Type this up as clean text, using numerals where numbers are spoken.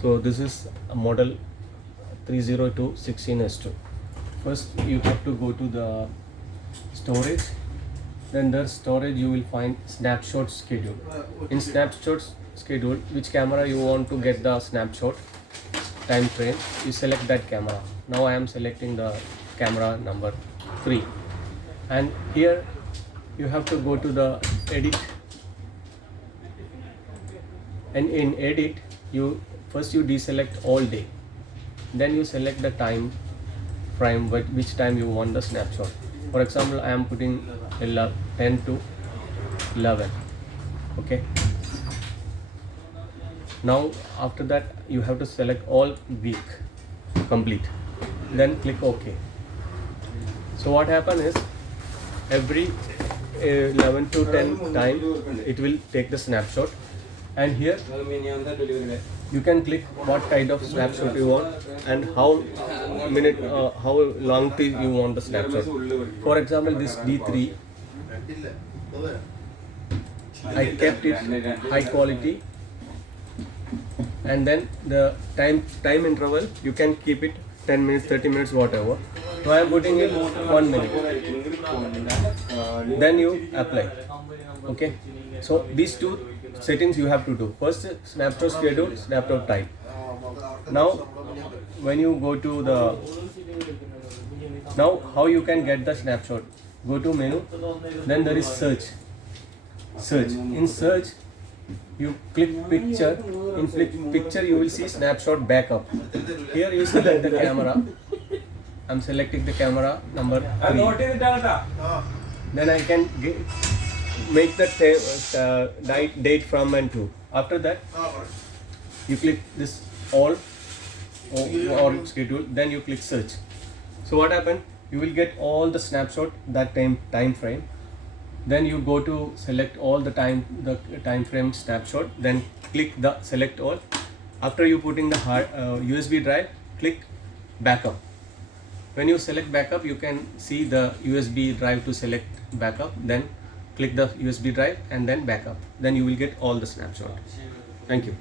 So this is a model 30216S2. First you have to go to the storage. Then the storage you will find snapshot schedule. In snapshots schedule, which camera you want to get the snapshot time frame, you select that camera. Now I am selecting the camera number 3, and here you have to go to the edit, and in edit you first you deselect all day, then you select the time frame which time you want the snapshot. For example, I am putting 10 to 11. Okay, now after that you have to select all week complete, then click OK. So what happens is every 11 to 10 time it will take the snapshot, and here you can click what kind of snapshot you want and how long till you want the snapshot. For example, this D3 I kept it high quality, and then the time interval you can keep it 10 minutes, 30 minutes, whatever. So I am putting it 1 minute. Then you apply. Okay. So these two settings you have to do. First, snapshot schedule, snapshot time. Now when you go to the how you can get the snapshot, go to menu, then there is search. In search you click picture. In picture you will see snapshot backup. Here you select the camera. I'm selecting the camera number 3. Then I can make the date from and to. After that you click this all or schedule, then you click search. So what happened, you will get all the snapshot that time frame. Then you go to select all the time frame snapshot, then click the select all. After you putting the USB drive, click backup. When you select backup, you can see the USB drive to select backup, then click the USB drive and then backup. Then you will get all the snapshot. Thank you.